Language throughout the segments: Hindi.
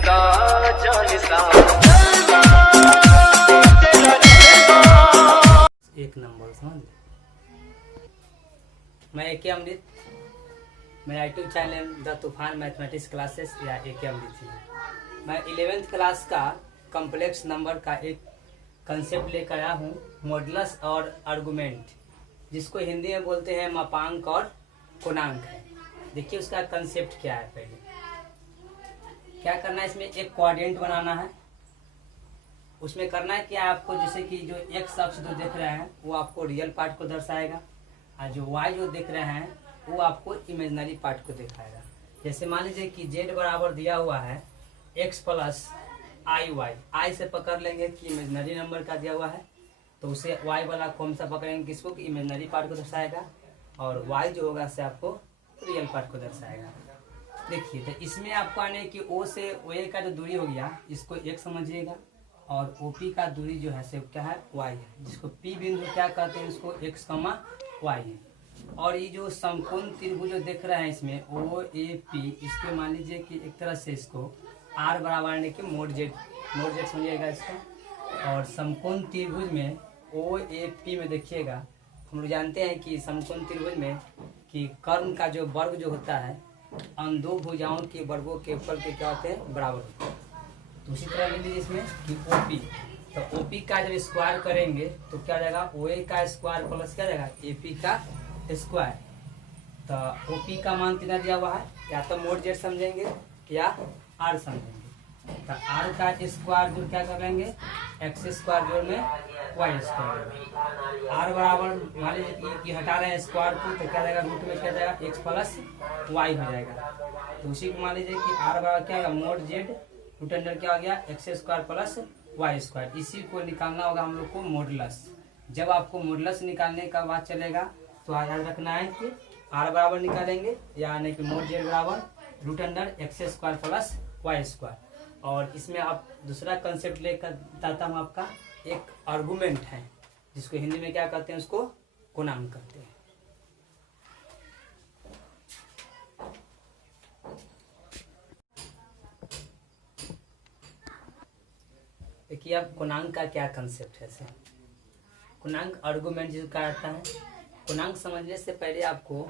दा जानिसा। एक नंबर समझ। मैं ए के अमृत, मेरा यूट्यूब चैनल द तूफान मैथमेटिक्स क्लासेस या ए के अमृत है। मैं 11th क्लास का कॉम्प्लेक्स नंबर का एक कंसेप्ट लेकर आया हूँ, मॉडुलस और आर्गुमेंट, जिसको हिंदी में बोलते हैं मापांक और पूर्णांक है। देखिए उसका कंसेप्ट क्या है। पहले क्या करना है, इसमें एक क्वाड्रेंट बनाना है। उसमें करना है कि आपको जैसे कि जो एक्स अक्ष जो देख रहे हैं वो आपको रियल पार्ट को दर्शाएगा, और जो वाई जो देख रहे हैं वो आपको इमेजिनरी पार्ट को दिखाएगा। जैसे मान लीजिए कि जेड बराबर दिया हुआ है एक्स प्लस आई वाई, आई से पकड़ लेंगे कि इमेजिनरी नंबर का दिया हुआ है, तो उसे वाई वाला कौन सा पकड़ेंगे किसको, कि इमेजिनरी पार्ट को दर्शाएगा, और वाई जो होगा से आपको रियल पार्ट को दर्शाएगा। देखिए तो इसमें आपको आने की ओ से ओ ए का जो दूरी हो गया इसको एक समझिएगा, और ओपी का दूरी जो है से क्या है, वाई है, जिसको पी बिंदु क्या कहते हैं, इसको एक्स कमा वाई है। और ये जो समकोण त्रिभुज जो देख रहे हैं इसमें ओ ए पी, इसको मान लीजिए कि एक तरह से इसको आर बराबर आने के मोड जेड समझिएगा इसका। और समकोण त्रिभुज में ओ ए पी में देखिएगा, हम लोग जानते हैं कि समकोण त्रिभुज में कि कर्ण का जो वर्ग जो होता है उन दो भुजाओं के वर्गों के ऊपर के क्या होते हैं, बराबर होते हैं। तो उसी तरह ले लीजिए इसमें कि ओपी, तो ओपी का जब स्क्वायर करेंगे तो क्या जाएगा, ओ ए का स्क्वायर प्लस क्या जाएगा, एपी का स्क्वायर। तो ओपी का मान कितना दिया हुआ है, या तो मोड जेड समझेंगे या आर समझेंगे। तो आर का स्क्वायर जो क्या कर लेंगे, एक्स स्क्वायर जोड़ में वाई स्क्वायर। आर बराबर मान लीजिए कि हटा रहे हैं स्क्वायर को, तो क्या जाएगा, रूट में क्या जाएगा, एक्स प्लस वाई हो जाएगा। तो उसी को मान लीजिए कि आर बराबर क्या होगा, मोड जेड रूट अंडर क्या हो गया, X square plus Y square. इसी को निकालना होगा हम लोग को मॉडुलस। जब आपको मॉडुलस निकालने का बात चलेगा तो याद रखना है कि आर बराबर निकालेंगे, यानी कि मोड जेड बराबर root under X square plus Y square. और इसमें आप दूसरा कंसेप्ट लेकर बताता हूँ आपका, एक आर्गुमेंट है जिसको हिंदी में क्या कहते हैं, उसको पूर्णांक कहते हैं। देखिए अब पूर्णांक का क्या कंसेप्ट है। पूर्णांक आर्गुमेंट जिसको कहता है। पूर्णांक समझने से पहले आपको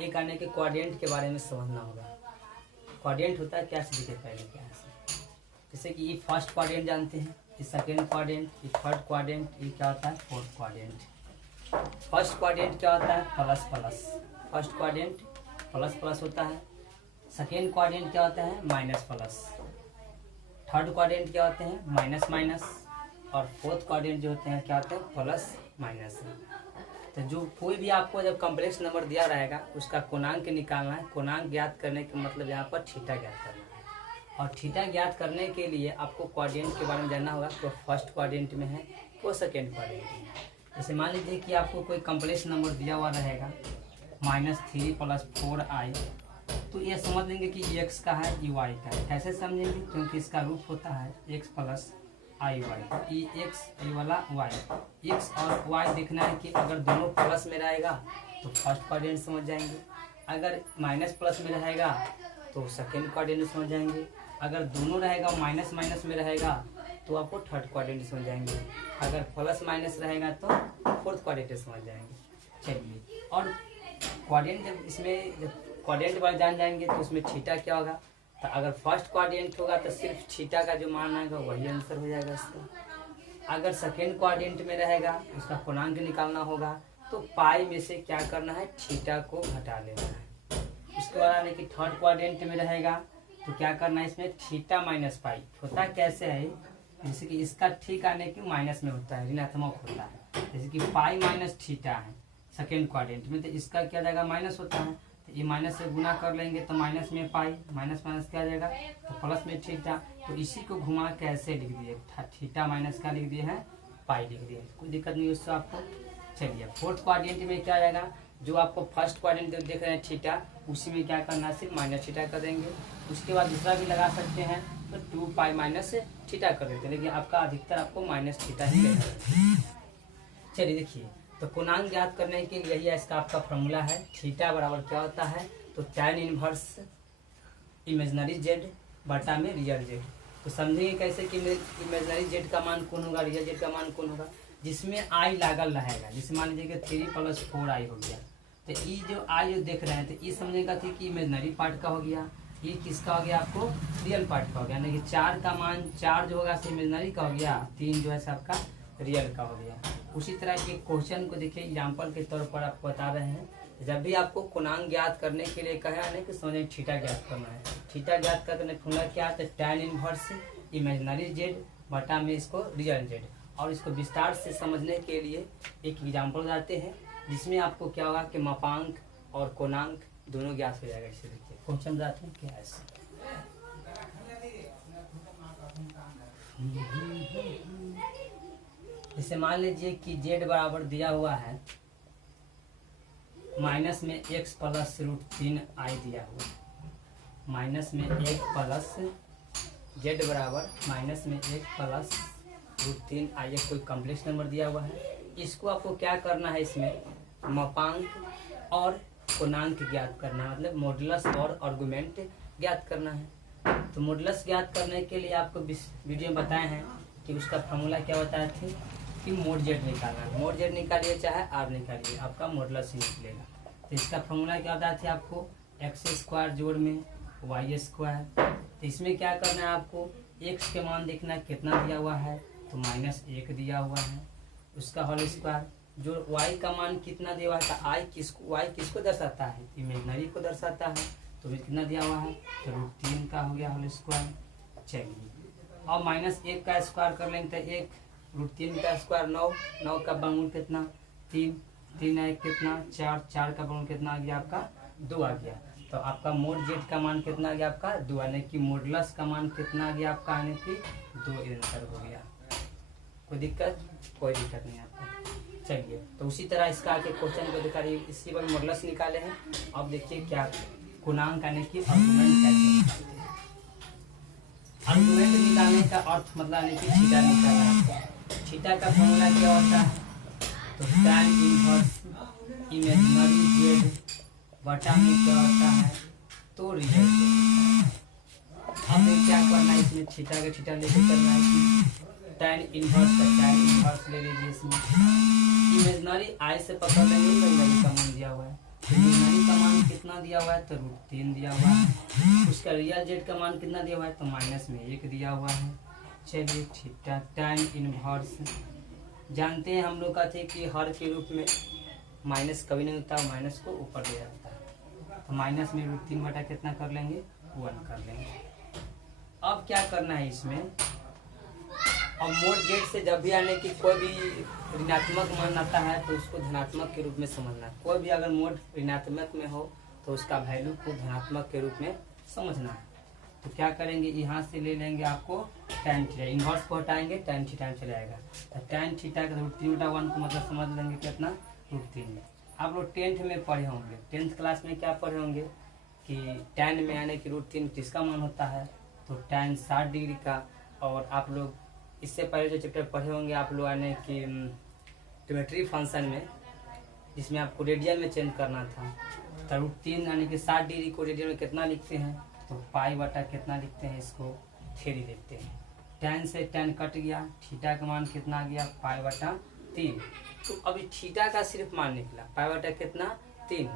एक आने के क्वाड्रेंट के बारे में समझना होगा। क्वाड्रेंट होता है क्या, सीखे पहले क्या है। जैसे कि ये फर्स्ट क्वाड्रेंट जानते हैं, ये सेकेंड क्वाड्रेंट, ये थर्ड क्वाड्रेंट, ये क्या होता है, फोर्थ क्वाड्रेंट। फर्स्ट क्वाड्रेंट क्या होता है, plus plus, first quadrant plus plus होता है। सेकेंड क्वाड्रेंट क्या होता है, माइनस प्लस। थर्ड क्वाड्रेंट क्या होते हैं, माइनस माइनस। और फोर्थ क्वाड्रेंट जो होते हैं क्या होते हैं, प्लस माइनस। तो जो कोई भी आपको जब कॉम्प्लेक्स नंबर दिया रहेगा उसका पूर्णांक निकालना है। पूर्णांक ज्ञात करने का मतलब यहाँ पर थीटा ज्ञात करना है। और थीटा ज्ञात करने के लिए आपको क्वाड्रेंट के बारे में जानना होगा, तो फर्स्ट क्वाड्रेंट में है वो सेकेंड क्वाड्रेंट में है। जैसे मान लीजिए कि आपको कोई कॉम्प्लेक्स नंबर दिया हुआ रहेगा -3 + 4i, तो ये समझ लेंगे कि ये एक्स का है, ये वाई का है। कैसे समझेंगे, क्योंकि इसका रूप होता है एक्स प्लस आई वाई, ये एक्स ये वाला वाई। एक्स और वाई देखना है कि अगर दोनों प्लस में रहेगा तो फर्स्ट क्वाड्रेंट समझ जाएंगे, अगर माइनस प्लस में रहेगा तो सेकेंड क्वाड्रेंट समझ जाएंगे, अगर दोनों रहेगा माइनस माइनस में रहेगा तो आपको थर्ड क्वाड्रेंट समझ जाएंगे, अगर प्लस माइनस रहेगा तो फोर्थ क्वाड्रेंट समझ जाएंगे। चलिए, और क्वाड्रेंट जब इसमें जब क्वाड्रेंट बार जान जाएंगे तो उसमें थीटा क्या होगा, तो अगर फर्स्ट क्वाड्रेंट होगा तो सिर्फ थीटा का जो मान आएगा वही आंसर हो जाएगा इसका। अगर सेकेंड क्वाड्रेंट में रहेगा उसका पूर्णांक निकालना होगा, तो पाई में से क्या करना है, थीटा को घटा लेना है। उसके बाद आने की थर्ड क्वाड्रेंट में रहेगा तो क्या करना है, इसमें थीटा माइनस पाई। होता कैसे है, जैसे कि इसका ठीक आने की माइनस में होता है, ऋणात्मक होता है। जैसे कि पाई माइनस थीटा है सेकेंड क्वाड्रेंट में, तो इसका क्या जाएगा, माइनस होता है, तो ये माइनस से गुना कर लेंगे तो माइनस में पाई, माइनस माइनस क्या जाएगा, तो प्लस में थीटा। तो इसी को घुमा के ऐसे लिख दिए, थीटा माइनस क्या लिख दिए हैं, पाई लिख दिए, कोई दिक्कत नहीं उससे आपको। चलिए फोर्थ क्वाड्रेंट में क्या जाएगा, जो आपको फर्स्ट क्वाड्रेंट देख रहे हैं थीटा, उसी में क्या करना है, सिर्फ माइनस थीटा कर देंगे। उसके बाद दूसरा भी लगा सकते हैं तो 2 पाई माइनस थीटा कर देते हैं, लेकिन आपका अधिकतर आपको माइनस थीटा ही लेना। चलिए देखिए, तो पूर्णांक ज्ञात करने के लिए यही इसका आपका फॉर्मूला है। थीटा बराबर क्या होता है, तो tan इनवर्स इमेजिनरी जेड बटा में रियल जेड। तो समझेंगे कैसे कि इमेजनरी जेड का मान कौन होगा, रियल जेड का मान कौन होगा, जिसमें आई लागल रहेगा। जैसे मान लीजिए कि 3 + 4i हो गया, तो ये जो आई जो देख रहे हैं तो ये समझेगा कि इमेजनरी पार्ट का हो गया, ये किसका हो गया आपको रियल पार्ट का हो गया। यानी कि 4 का मान 4 जो होगा इमेजनरी का हो गया, 3 जो है सबका रियल का हो गया। उसी तरह एक क्वेश्चन को देखिए एग्जाम्पल के तौर पर आपको बता रहे हैं। जब भी आपको गुणांक ज्ञात करने के लिए कहा है कि समझे थीटा ज्ञात करना है, थीटा ज्ञात करने फॉर्मूला क्या है, tan इनवर्स इमेजनरी जेड बटा में इसको रियल जेड। और इसको विस्तार से समझने के लिए एक एग्जाम्पल बताते हैं, जिसमें आपको क्या होगा कि मापांक और कोणांक दोनों ज्ञात हो जाएगा। इसे देखिए क्वेश्चन बताते हैं क्या है ऐसे। जैसे मान लीजिए कि जेड बराबर दिया हुआ है माइनस में x + √3i दिया हुआ है, माइनस में 1 प्लस जेड बराबर माइनस में 1 + √3i कोई कॉम्प्लेक्स नंबर दिया हुआ है। इसको आपको क्या करना है, इसमें मापांक और गुणांक ज्ञात करना है, मतलब मॉडुलस और आर्गुमेंट ज्ञात करना है। तो मॉडुलस ज्ञात करने के लिए आपको वीडियो में बताए हैं कि उसका फॉर्मूला क्या बताए थे कि मोड जेड निकालना है। मोड जेड निकालिए चाहे आर निकालिए, आपका मॉडुलस ही निकलेगा। तो इसका फॉर्मूला क्या बताए थे आपको, x² जोड़ में y²। तो इसमें क्या करना है आपको, x के मान देखना है कितना दिया हुआ है, तो -1 दिया हुआ है, उसका होल स्क्वायर। जो y का मान कितना दिया हुआ है, तो y किसको दर्शाता है, इमेजनरी को दर्शाता है। तो कितना दिया हुआ है, तो √3 का हो गया होल स्क्वायर। चलिए और -1 का स्क्वायर कर लेंगे तो 1, √3 का स्क्वायर 9, 9 का वर्गमूल कितना 3, 3 है कितना 4, 4 का वर्गमूल कितना आ गया आपका 2 आ गया। तो आपका मोड जेड का मान कितना आ गया आपका 2, यानी कि मॉडुलस का मान कितना आ गया आपका, यानी कि 2 आंसर हो गया। कोई दिक्कत नहीं आपको। चलिए तो उसी तरह इसका आगे क्वेश्चन को दिखा रही है, इसी पर मॉडुलस निकाले हैं। अब देखिए क्या गुणांक यानी कि आर्गुमेंट कैसे निकालते हैं। आर्गुमेंट निकालने का अर्थ मतलब यानी कि थीटा निकालना है। थीटा का फॉर्मूला क्या होता है, तो tan इनवर्स इमेजनरी जेड बटा में क्या होता है, तो रियल जेड। हमें क्या करना है, इसमें थीटा का थीटा लेके करना है, इसमें tan इनवर्स का tan इनवर्स ले लीजिए। इसमें इमेजनरी आई से पकड़ लेंगे, इमेजनरी का मान दिया हुआ है, इमेजनरी का मान कितना दिया हुआ है, तो √3 दिया हुआ है। उसका रियल जेड का मान कितना दिया हुआ है, तो -1 दिया हुआ है। चलिए थीटा tan इनवर्स जानते हैं हम लोग का थे कि हर के रूप में माइनस कभी नहीं होता, माइनस को ऊपर ले जाता है। तो माइनस में √3 बटा कितना कर लेंगे 1 कर लेंगे। अब क्या करना है इसमें, अब मोड जेड से जब भी आने की कोई भी ऋणात्मक मान आता है तो उसको धनात्मक के रूप में समझना है। कोई भी अगर मोड ऋणात्मक में हो तो उसका वैल्यू को धनात्मक के रूप में समझना है। तो क्या करेंगे, यहाँ से ले लेंगे आपको tan थीटा, इनवर्स को हटाएंगे tan थीटा चले आएगा। तो tan थीटा का √3/1 को मतलब समझ लेंगे कितना √3। आप लोग 10th में पढ़े होंगे, 10th क्लास में क्या पढ़े होंगे कि tan में आने की √3 किसका मान होता है, तो tan 60 डिग्री का। और आप लोग इससे पहले जो चैप्टर पढ़े होंगे आप लोग आने की ट्रिमेट्री फंक्शन में, जिसमें आपको रेडियन में चेंज करना था। तो √3 यानी कि 60 डिग्री को रेडियन में कितना लिखते हैं, तो पाई बटा कितना लिखते हैं, इसको 3 लिखते हैं। tan से tan कट गया, थीटा का मान कितना आ गया पाई बटा 3। तो अभी थीटा का सिर्फ मान निकला, पाई बटा कितना 3।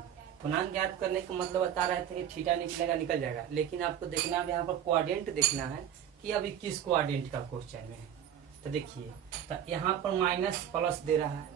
गुणांक ज्ञात करने का मतलब बता रहे थे कि थीटा निकलेगा निकल जाएगा, लेकिन आपको देखना है यहाँ पर क्वाड्रेंट देखना है कि अभी किस क्वाड्रेंट का क्वेश्चन में है। तो देखिए तो यहाँ पर माइनस प्लस दे रहा है,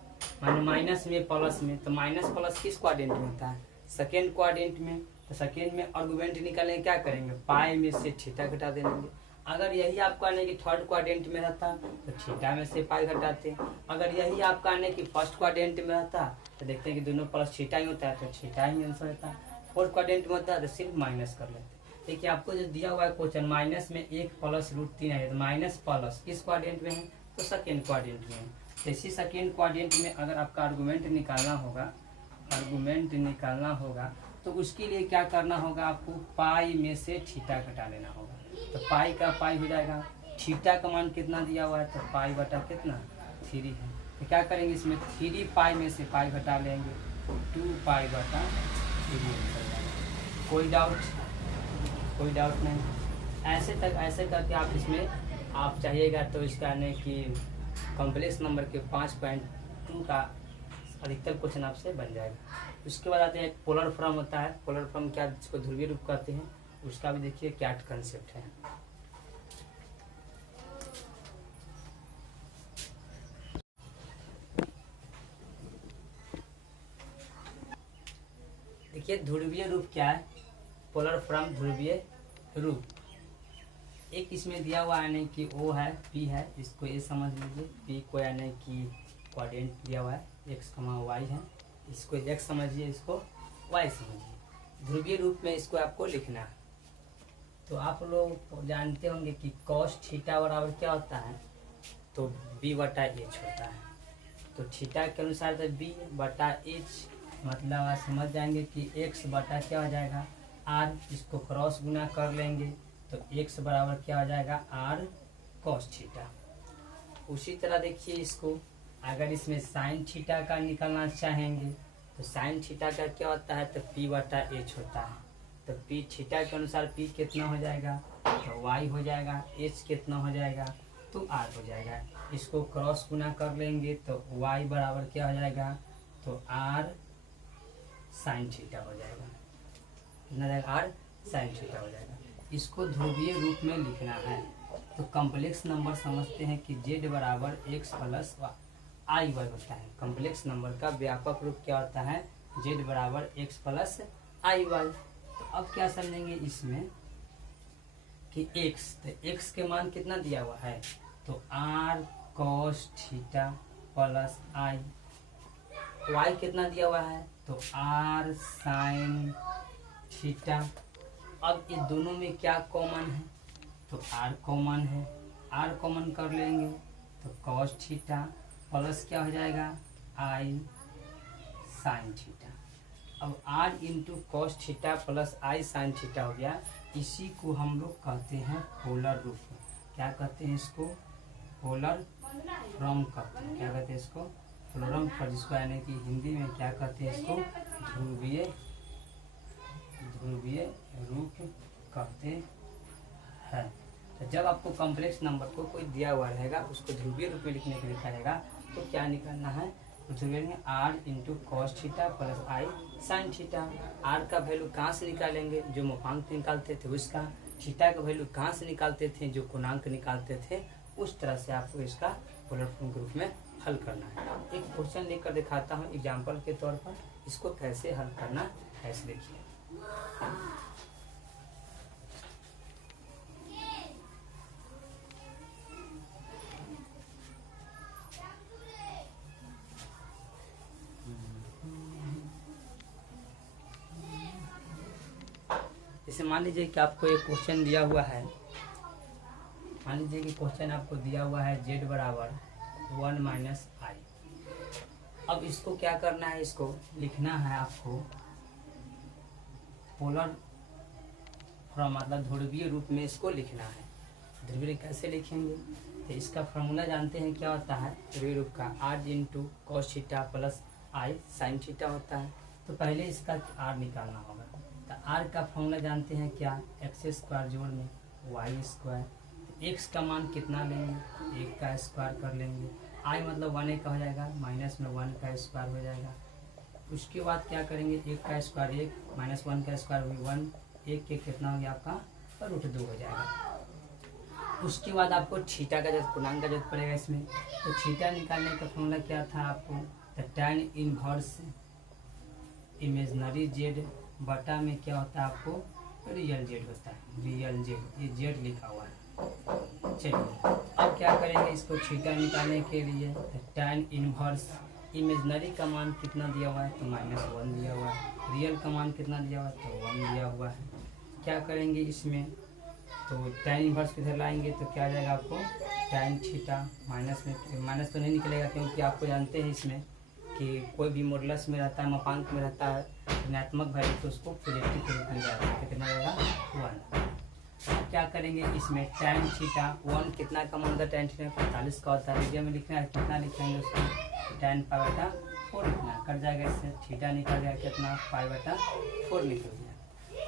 माने माइनस में प्लस में, तो माइनस प्लस किस क्वाड्रेंट में होता है, सेकेंड क्वाड्रेंट में। तो सेकेंड में आर्गुमेंट निकालने क्या करेंगे, पाई में से थीटा घटा देंगे। अगर यही आपका आने की थर्ड क्वाड्रेंट में रहता तो थीटा में से पाई घटाते। अगर यही आपका आने की फर्स्ट क्वाड्रेंट में रहता तो देखते हैं कि दोनों प्लस थीटा ही होता है, तो थीटा ही आंसर होता है। फोर्थ क्वाड्रेंट में होता है तो सिर्फ माइनस कर लेते। देखिए आपको जो दिया हुआ है क्वेश्चन माइनस में 1 प्लस √3 है, तो माइनस प्लस किस क्वाड्रेंट में है, तो सेकेंड क्वाड्रेंट में है। तो इसी सेकेंड क्वाड्रेंट में अगर आपका आर्गुमेंट निकालना होगा तो उसके लिए क्या करना होगा, आपको पाई में से थीटा घटा लेना होगा। तो पाई का पाई हो जाएगा, थीटा का मान कितना दिया हुआ है, तो पाई बटा कितना 3 है। तो क्या करेंगे, इसमें 3 पाई में से पाई घटा लेंगे, 2 पाई बटा 3। कोई डाउट नहीं। ऐसे करके आप इसमें आप चाहिएगा तो इसका यानी कि कॉम्प्लेक्स नंबर के 5.2 का अधिकतर क्वेश्चन आपसे बन जाएगा। उसके बाद आते हैं पोलर फॉर्म होता है। पोलर फॉर्म क्या, जिसको ध्रुवीय रूप कहते हैं, उसका भी देखिए क्या कंसेप्ट है। देखिए ध्रुवीय रूप क्या है, पोलर फॉर्म ध्रुवीय रूप। एक इसमें दिया हुआ यानी कि O है, P है, इसको ये समझ लीजिए। P को यानी कि कोऑर्डिनेट दिया हुआ है x, y है, इसको x समझिए, इसको y समझिए। ध्रुवीय रूप में इसको आपको लिखना है। तो आप लोग जानते होंगे कि cos थीटा बराबर क्या होता है, तो b/h होता है। तो थीटा के अनुसार तो b/h, मतलब आप समझ जाएंगे कि x बटा क्या हो जाएगा r, इसको क्रॉस गुना कर लेंगे तो x बराबर क्या हो जाएगा r cos थीटा। उसी तरह देखिए इसको, अगर इसमें साइन थीटा का निकालना चाहेंगे तो साइन थीटा का क्या होता है, तो p/h होता है। तो p थीटा के अनुसार p कितना हो जाएगा, तो y हो जाएगा, h कितना हो जाएगा, तो r हो जाएगा। इसको क्रॉस गुना कर लेंगे तो y बराबर क्या हो जाएगा, तो r साइन थीटा हो जाएगा। कितना जाएगा, r साइन थीटा हो जाएगा। इसको ध्रुवीय रूप में लिखना है। तो कॉम्प्लेक्स नंबर समझते हैं कि z बराबर x प्लस i y होता है। कॉम्प्लेक्स नंबर का व्यापक रूप क्या होता है, z बराबर x प्लस i y। तो अब क्या समझेंगे इसमें कि x, तो x के मान कितना दिया हुआ है, तो r cos theta plus i। y कितना दिया हुआ है, तो r साइन थीटा। अब ये दोनों में क्या कॉमन है, तो r कॉमन है, r कॉमन कर लेंगे तो cos थीटा प्लस क्या हो जाएगा, i साइन थीटा। अब r into cos theta plus i sine theta हो गया। इसी को हम लोग कहते हैं पोलर रूप। क्या कहते हैं इसको, पोलर फॉर्म कहते हैं। क्या कहते हैं इसको, पोलर फॉर्म, जिसको यानी कि हिंदी में क्या कहते हैं इसको, ध्रुवीय रूप कहते हैं। तो जब आपको कॉम्प्लेक्स नंबर को कोई दिया हुआ रहेगा, उसको ध्रुवीय रूप में लिखने के लिए कहेगा, तो क्या निकालना है, ध्रुवीय में r into cos theta plus i sine theta. r का वैल्यू कहाँ से निकालेंगे, जो मापांक निकालते थे उसका। थीटा का वैल्यू कहाँ से निकालते थे, जो कोणांक निकालते थे। उस तरह से आपको इसका पोलर फॉर्म के रूप में हल करना है। एक क्वेश्चन लेकर दिखाता हूँ एग्जाम्पल के तौर पर, इसको कैसे हल करना है, ऐसे देखिए। जैसे मान लीजिए कि आपको एक क्वेश्चन दिया हुआ है, मान लीजिए कि क्वेश्चन आपको दिया हुआ है z बराबर 1 माइनस i। अब इसको क्या करना है, इसको लिखना है आपको पोलर फॉर्म, मतलब ध्रुवीय रूप में इसको लिखना है। ध्रुवीय कैसे लिखेंगे, तो इसका फॉर्मूला जानते हैं क्या होता है ध्रुवीय रूप का, r into cos theta plus i sine theta होता है। तो पहले इसका r निकालना होगा। तो r का फॉर्मूला जानते हैं क्या, एक्स स्क्वायर जोड़ में वाई स्क्वायर। x का मान कितना लेंगे, 1 का स्क्वायर कर लेंगे, i मतलब 1 का हो जाएगा, माइनस में 1 का स्क्वायर हो जाएगा। उसके बाद क्या करेंगे, 1 का स्क्वायर 1 माइनस 1 का स्क्वायर हुई 1, 1 के कितना हो गया आपका, √2 हो जाएगा। उसके बाद आपको थीटा का जरूरत, पूर्णांक का जरूरत पड़ेगा इसमें। तो थीटा निकालने का फॉर्मूला क्या था आपको, तो tan इनवर्स इमेजनरी z बटा में क्या होता है आपको, रियल z होता है, रियल z, ये z लिखा हुआ है। चलिए अब क्या करेंगे, इसको थीटा निकालने के लिए tan इनवर्स इमेजनरी का मान कितना दिया हुआ है, तो -1 दिया हुआ है। रियल का मान कितना दिया हुआ है, तो 1 दिया हुआ है। क्या करेंगे इसमें, तो tan इनवर्स किधर लाएंगे, तो क्या आ जाएगा आपको tan थीटा, माइनस में माइनस तो नहीं निकलेगा, क्योंकि आपको जानते हैं इसमें कि कोई भी मॉडुलस में रहता है, मापांक में रहता है ऋणात्मक वैल्यू, तो उसको पॉजिटिव के रूप में जाता है। कितना रहेगा, 1। क्या करेंगे इसमें tan थीटा 1 कितना का मान होता है, tan थीटा 45 का होता है। रेडियन में लिखना है, कितना लिखेंगे उसको, tan π/4 लिखना, कट जाएगा इससे, थीटा निकल जाएगा कितना, π/4 निकल गया।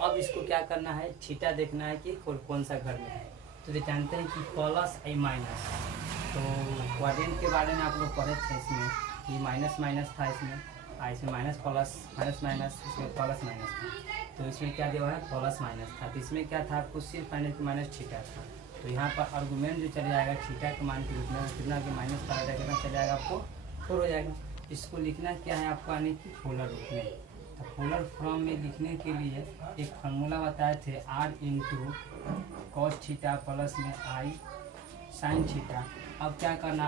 अब इसको क्या करना है, थीटा देखना है कि कौन सा घर में है। तो ये जानते हैं कि प्लस आई माइनस, तो क्वाड्रेंट के बारे में आप लोग पढ़े थे इसमें कि माइनस माइनस था इसमें माइनस प्लस माइनस माइनस, इसमें प्लस माइनस था। तो इसमें क्या दिया हुआ है, प्लस माइनस था। तो इसमें क्या था, आपको सिर्फ माइनस थीटा था। तो यहाँ पर आर्गूमेंट जो चले जाएगा थीटा के मान के रूप में कितना कि माइनस पावर कितना चले जाएगा, आपको 4 हो जाएगा। इसको लिखना क्या है आपको, आने की पोलर रूप में। तो पोलर फॉर्म में लिखने के लिए एक फार्मूला बताए थे, R into cos theta plus में आई साइन थीटा। अब क्या करना,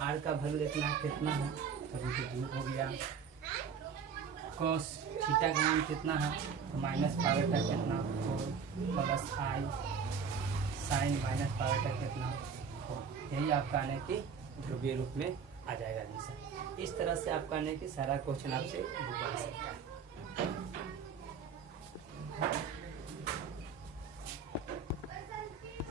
आर का वैल्यू देखना कितना है, तो जो हो गया कॉस थीटा का मान कितना है, तो माइनस पावर का कितना 4 प्लस आई साइन माइनस पावर का कितना 4। यही आपका आने की ध्रुवीय रूप में आ जाएगा आंसर। इस तरह से आपका आने की सारा क्वेश्चन आपसे बन सकता है।